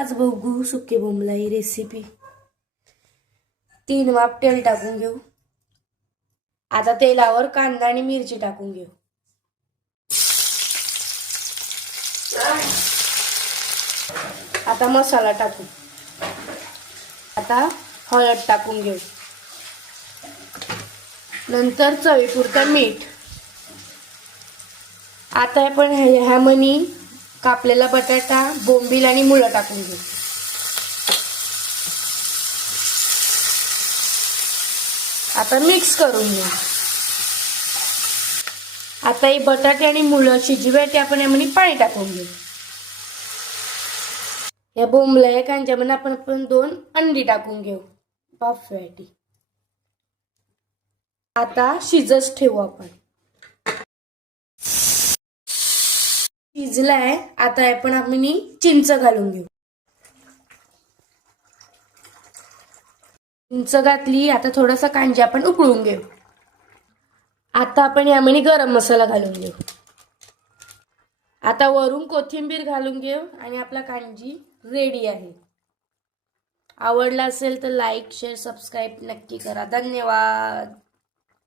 आज बघू सुके बोंबलाई रेसिपी। 3 वाफ तेल टाकून घेऊ। आता तेलावर कांदा आणि मिरची टाकून घेऊ। आता मसाला टाकू। आता हळद टाकून घेऊ। नंतर चवीपुरतं मीठ। आता आपण ह्यामध्ये कापलेला बटाटा, बोंबील आणि मुळं टाकून घेऊ। आता मिक्स करून घेऊ। आता ही बटाटे आणि मुळं शिजवायचे आपण यामध्ये पाणी टाकून घेऊ। या बोंबला कांद्यामध्ये आपण 2 अंडी टाकून घेऊ वाफवायसाठी। आता शिजच ठेवू आपण। शिजलाय। आता आपण चिंच घालून घेऊ। चिंच घातली। आता थोडासा कांदा आपण उकळून घेऊ। आता आपण यामध्ये गरम मसाला घालून घेऊ। आता वरून कोथिंबीर घालून घेऊ आणि आपला कांजी रेडी आहे। आवडला असेल तर लाईक, शेअर, सबस्क्राईब नक्की करा। धन्यवाद।